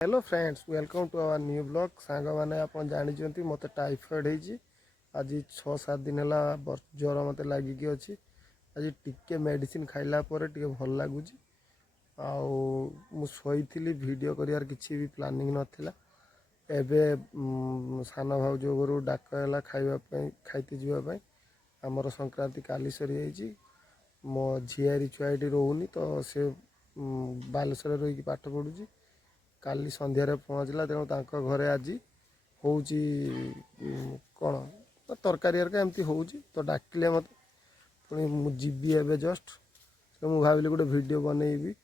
hello friends welcome to our new blog song मैंने आप जानते मत टाइफॉइड होती आज 6-7 दिन है ज्वर मत लगिकी अच्छी आज टिके मेडिसिन खाइला टे भल लगुच मुझी वीडियो करार किसी भी प्लानिंग नाला एवं सान भाज घर डाक है खावाई खाई जावाई आमर संक्रांति काली सरी मो झीआरी छुआटी रोनी तो से बालेश्वर रही पाठ पढ़ुची काली संध्यारे पहुँचला तेणु घरे आज हूँ कौन तरकारी एमती हो तो डाकिले मत पुणी मुझी एवं जस्ट मुझे भाविली गोटे वीडियो बनईबी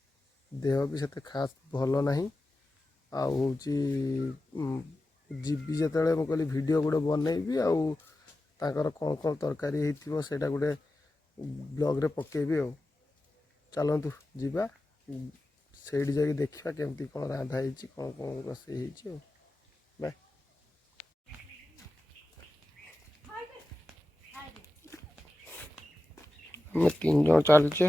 देह भी से खास भल ना आउ जीवी जो मुझे वीडियो गोटे बनईबी आर कौन कौन तरकारी होता गोटे ब्लॉग रे पकेबी आ चलतु जीवा से देखा केमती कौन रांधा कौन कौन रोषे बाय आम 3 जन चलचे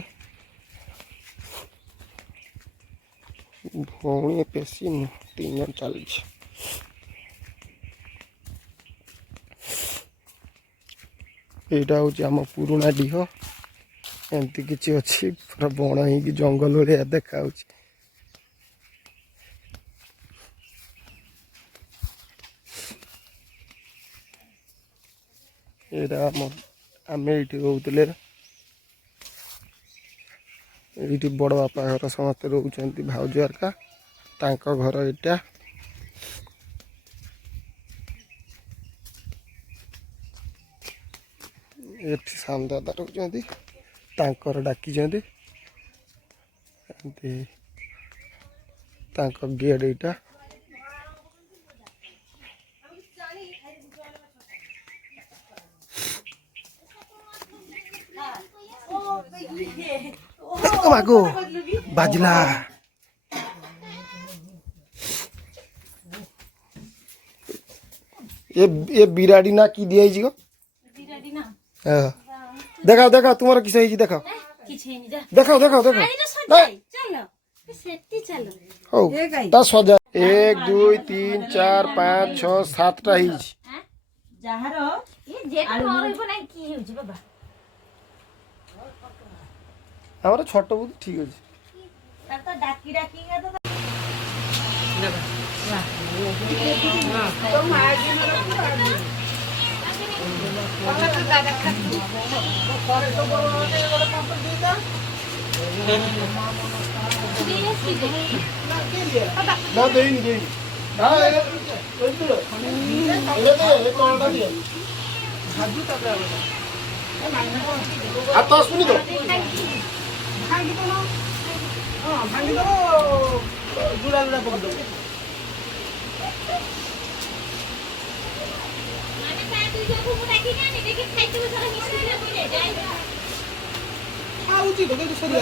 भौणी पेशी 3 जन चलचे यहाँ हूँ आम पुराणा डीह एमती किसी अच्छी पूरा बण हो जंगल भाया देखा आम ये रोले ये बड़ बापा घर समस्ते रोच भाउज हरका घर यहाँ ये साम दादा रोच डाकी गेट यहाँ मागो बाजला ये बिराड़ी ना की दिया जी को देखाओ देखाओ तुम्हारा किस देखाओ देखाओ देखाओ देखाओ हो सजा 1 2 3 4 5 6 7 टा हमारा छोट बहुत ठीक अच्छे जुड़ा जुड़ा पकड़ दो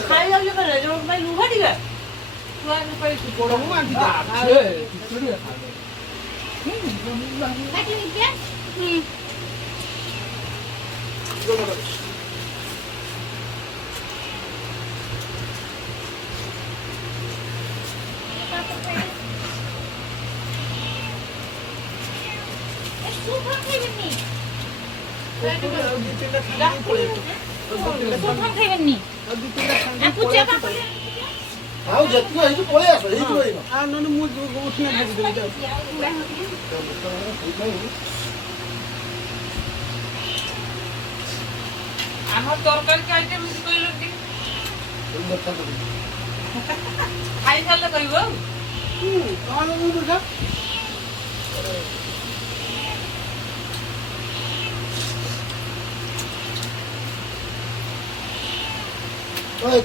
खाई जाओ करे जो भाई लुहा दिगा तुआ ने पे गोड़ मु आंटी जा छोड़ी काटी दिया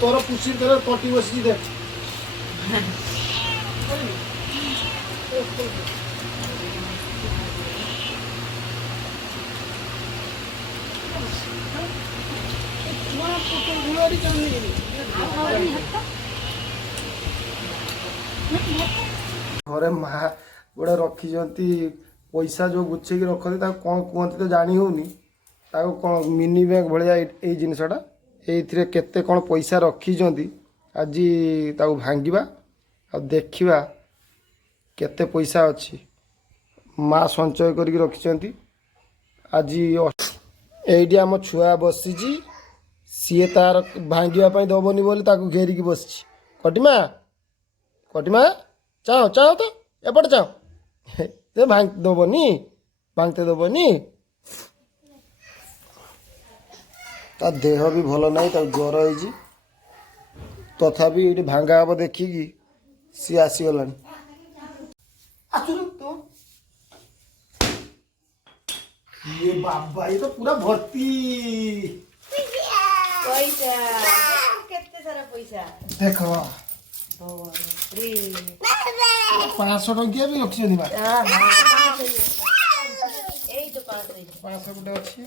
तोर पुसी तेरे पटी बसी दे घरे माँ गोटे रखी पैसा जो गुच्छे रखते कौन कहते तो जानी होनी कौन मिनी बैंक भाया ये जिनसटा ये केते कौन पैसा रखी आज भांगा आ देखा केते पैसा अच्छी माँ संचय करके रखिछंती आज एइडी आम छुआ बसी सी तार भांगापी दबनी बोली ताकू घेरिकी बस कटिमा कटिमा चाह चाह तो एपटे चाह ते भांग दबनी भांगते दबनी ता देह भी भल ना ज्वर हो तथापि ये भांगा हम देखिकी सी आसीगला ये बाबा ये तो पूरा भर्ती पैसा केते सारा पैसा देख रे 500 टंकिया भी रखी दी एई तो 500 गुटे अच्छी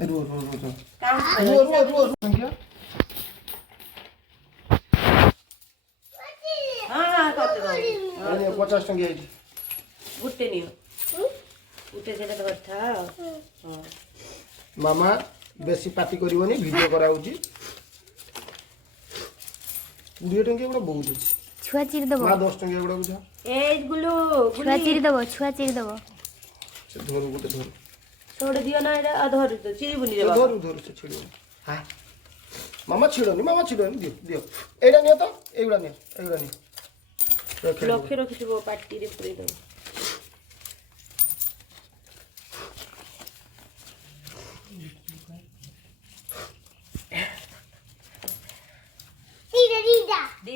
रो रो रो रो रो रो रो टंकिया हां कते दो 50 टंकिया है गुटे नियो गुटे जेटा धरथा हां मामा बेसी पार्टी करबनी वीडियो कराउची 20 टंकिया गुडा बहुत अछि छुआ चिर दबो मां 10 टंकिया गुडा बुझा ए गुलू छुआ चिर दबो से धरु गुटे धरु छोड़ दियो ना एटा धरु तो चिरी बुनी रे बाबा धरु धरु से छिड़ो हां मामा छिड़ोनी दियो दियो एडा नियो तो एउडा नियो लक्ष्य रखिबो पार्टी रे पुरे दो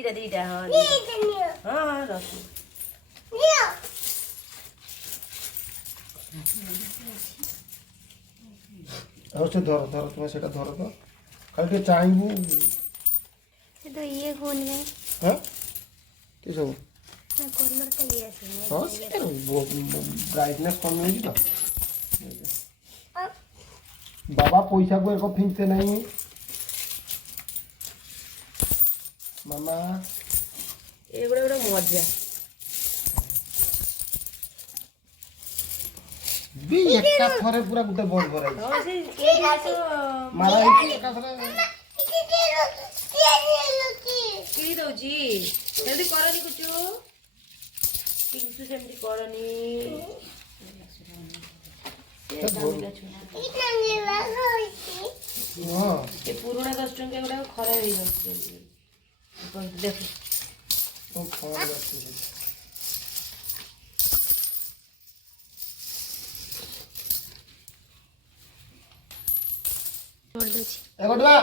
दीदा हां हां रख और से धर धर तुम सेटा धर तो खाली के चाहबू से तो ये कोन है हां के सब कलर तो ये है हां से ब्राइटनेस कम नहीं तो बाबा पैसा को एको फिंगते नहीं मामा एगुड़ा गुड़ा मजा भी एका थरे पूरा गुटे बंद कराई हां से के तो मारा है एका थरे की दउजी जल्दी करनी कुछ किंतु सेमती करनी हां ये पुराना 10 टंका गुड़ा खराब हो जाଉଛି देख ओ खावा जाती है छोड़ दो छी एगोडवा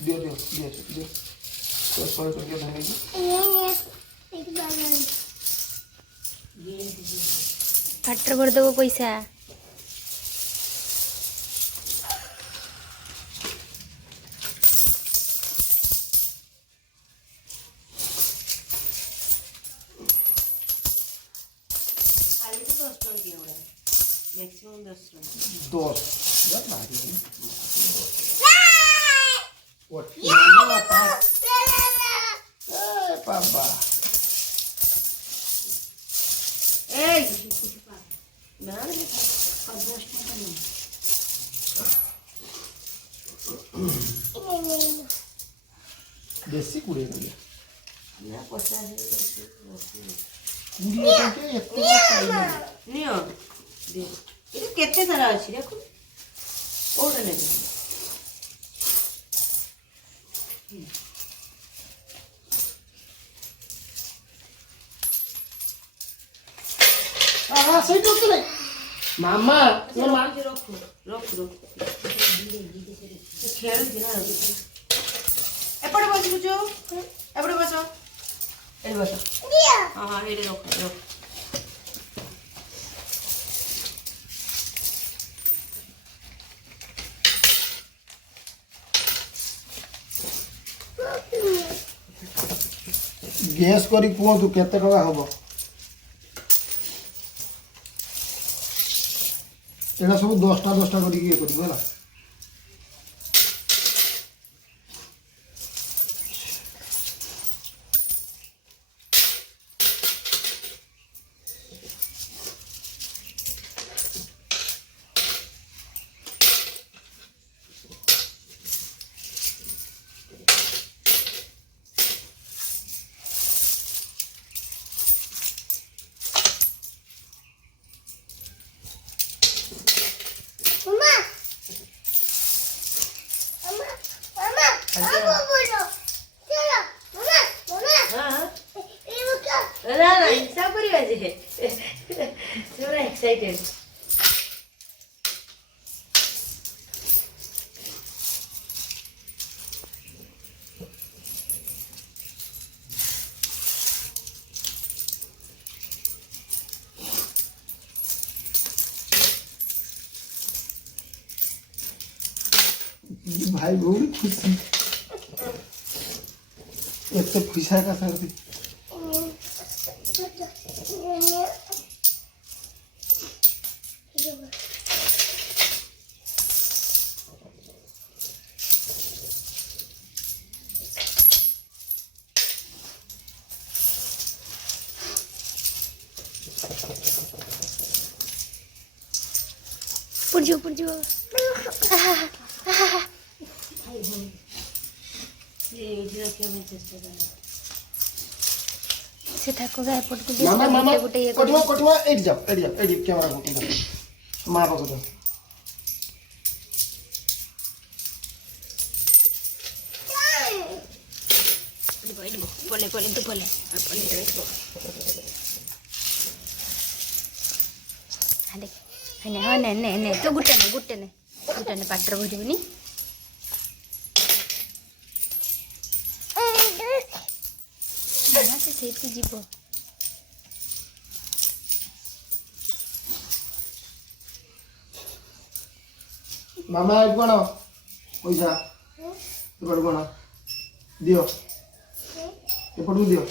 दियो दियो दियो दियो तो सोय करके धनेगी एक बार फटर कर दबो पैसा मैक्सिमम 10 यार भारी है व्हाट मामा पापा ए ना 10 टका देसी कुड़े नहीं ना 50 कुड़े टके एते पाइले नियो दे ये केते सारा अछि देखो ओडा ने हां सही तो नहीं मामा ये मार के रखो खेल दिना एपड़े बस कुछ एपड़े बस एडी बस हां हां एडी रखो गैस करी कहतु केते टका हबो एटा सब 10टा करी ये करबो होला ना ना हिसाब करिया जे पूरा एक्साइटेड भाई भौणी खुशी एक तो खुशा का सर्दी पुरजो से थाको गाय पट को मामा मामा गुटे ये कोठवा एड जाओ एड कैमरा को मां पाको दो पले पले तो पले देख हाँ ने तो गुटे ने पाटर भरबनी से जीव मामा एड कोण पैसा एपट कोण दियो एपट दियो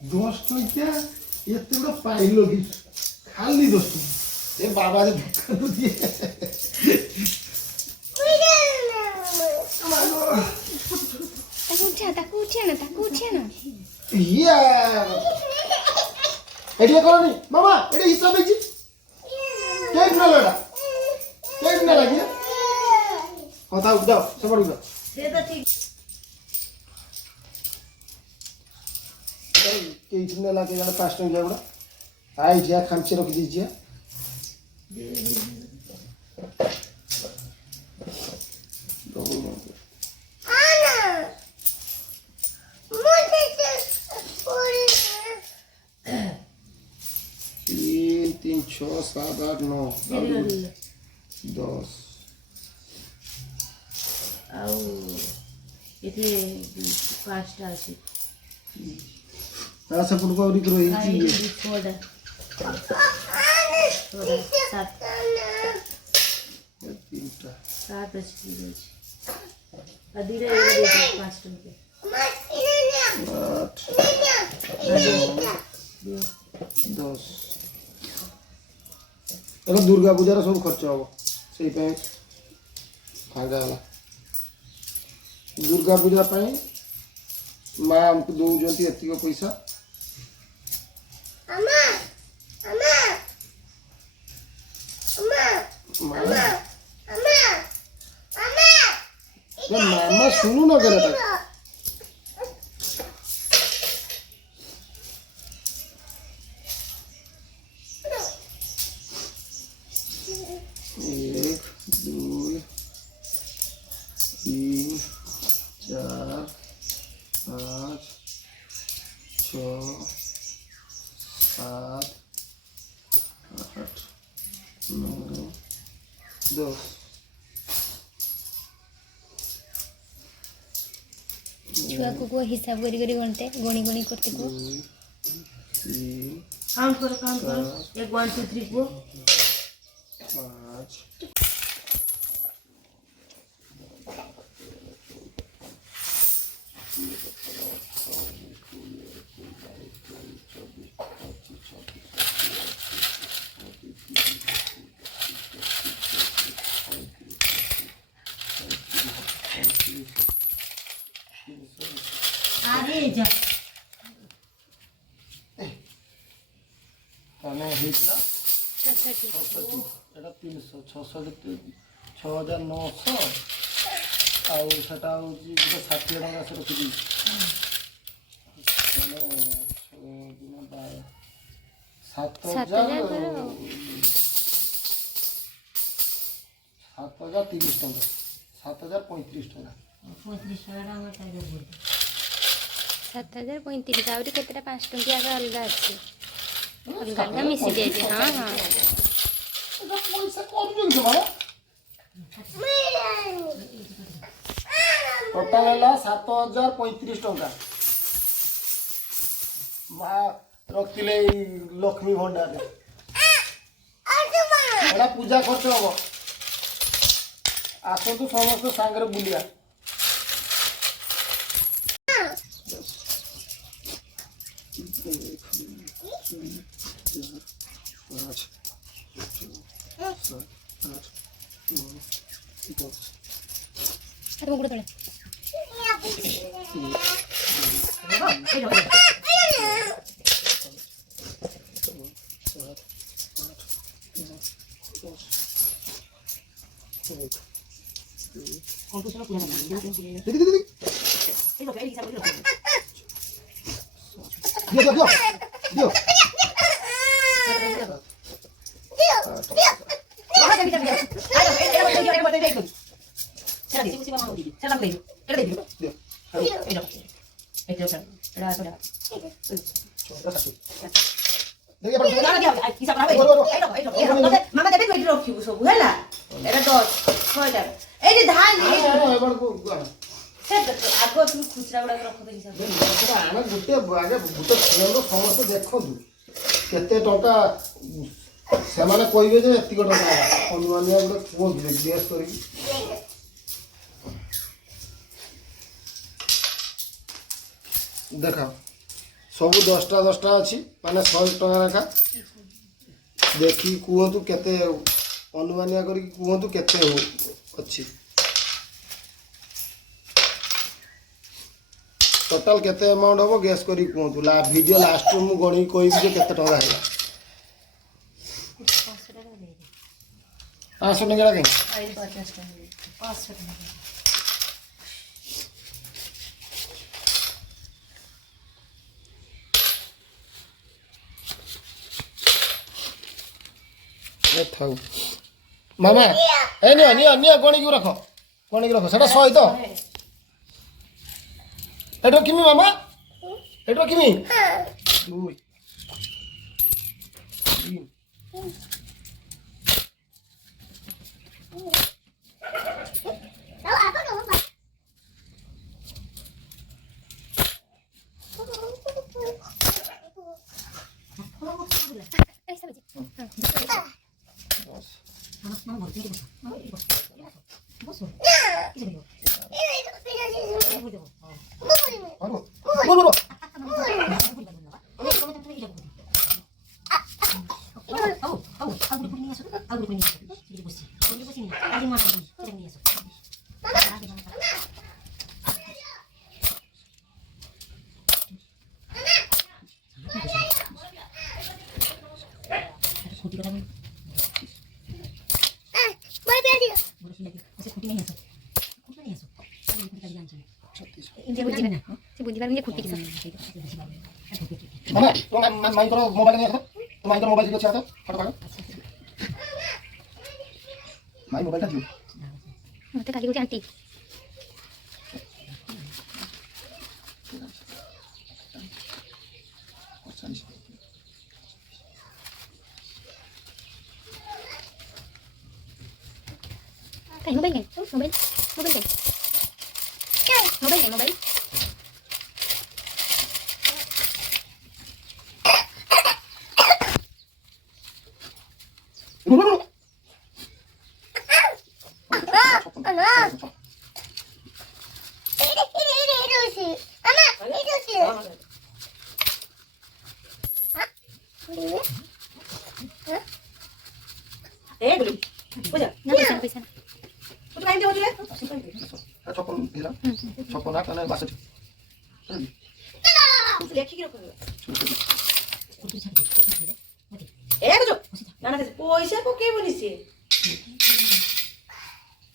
दोस्त क्या ये तेरा पाइलो की खाली दोस्त ये बाबा ने धक्का दिए ताको उठिया ना या एडिया करोनी मामा एडी हिसाब है जी केक ना लगे होता उठ जाओ सब उठ जाओ से तो ठीक के इतने लगे जाने 5 टन जावड़ा आई जिया खामचे रख दीजिए तीन 6 7 8 9 10 ଆଉ ଏଥିରେ 5ଟା ଅଛି सब को और रही ये थी 6ଟା 7 तीनटा 7 अच्छी अधीरे 5 टन 10 एगो दुर्गा पूजार सब खर्च हम से फायदा है दुर्गा पूजा माँ आमको दौरान एतिक पैसा मामा सुनू ना करे एक 2 3 4 5 6 7 8 9 10 छुआ को हिसाब करी गणते गणी करते को 3 काउंट करो 1 1 2 3 4 5 आगे जा ताने हेतला 660 एटा 300 600 6900 आउ सेटा होची 60 टका से रखि दी ताने 6 दिन 12 7,000 7,030 ଟଙ୍କା 7,035 ଟଙ୍କା 7,035 ଆହୁରି କେତେଟା 5 ଟଙ୍କିଆ ଅଲଗା ଅଛି ଅଲଗା ଅଲଗା ମିଶି ଯାଇଛି ହଁ ହଁ ପଇସା କରୁଛନ୍ତି ବାବା ଟୋଟାଲ ହେଲା 7,035 ଟଙ୍କା ମା ରଖିଥିଲେ ଏଇ ଲକ୍ଷ୍ମୀ ଭଣ୍ଡାରରେ ଏଇଟା ପୂଜା ଖର୍ଚ୍ଚ ହବ ଆସନ୍ତୁ ସମସ୍ତେ ସାଙ୍ଗରେ ବୁଲିବା ଗୁଡ଼ ତଳେ ମାମା ଦେବେ ଏଠି ରଖିବୁ ସବୁ ହେଲା ଏଇଟା 10 6ଟା ଏଇଠି ଧାଇ ଆଗ ତୁ ଖୁଚୁରା ଗୁଡାକ ରଖୁଥିଲ ଗୋଟେ ସମସ୍ତେ ଦେଖନ୍ତୁ କେତେ ଟଙ୍କା ସେମାନେ କହିବେ ଯେ ଏତିକି ଟଙ୍କା ଅନୁମାନିଆ ଗୋଟେ କୁହନ୍ତୁ ଗେସ୍ କରିକି ଦେଖ ସବୁ 10ଟା 10ଟା ଅଛି ମାନେ 100 ଟଙ୍କା ଲେଖା ଦେଖିକି କୁହନ୍ତୁ କେତେ ଅନୁମାନିଆ କରିକି କୁହନ୍ତୁ କେତେ ଅଛି ଟୋଟାଲ କେତେ ଆମାଉଣ୍ଟ ହବ ଗେସ୍ କରିକି କୁହନ୍ତୁ ଭିଡ଼ିଓ ଲାଷ୍ଟରୁ ମୁଁ ଗଣିକି କହିବି ଯେ କେତେ ଟଙ୍କା ହେଲା 500 ଟଙ୍କା କାହିଁ ଥାଉ ମାମା ଏ ନିଅ ଗଣିକି ରଖ ସେଟା 100 ତ ଏଠୁ କିମି ମାମା ଏଠୁ କିମି 2 बुझी खुटी माई मोबाइल नहीं आता तो माई मोबाइल अच्छा आता फटो माई मोबाइल का मत खाली गोटे आंटी मोबाइल पैसा पकेबनी सी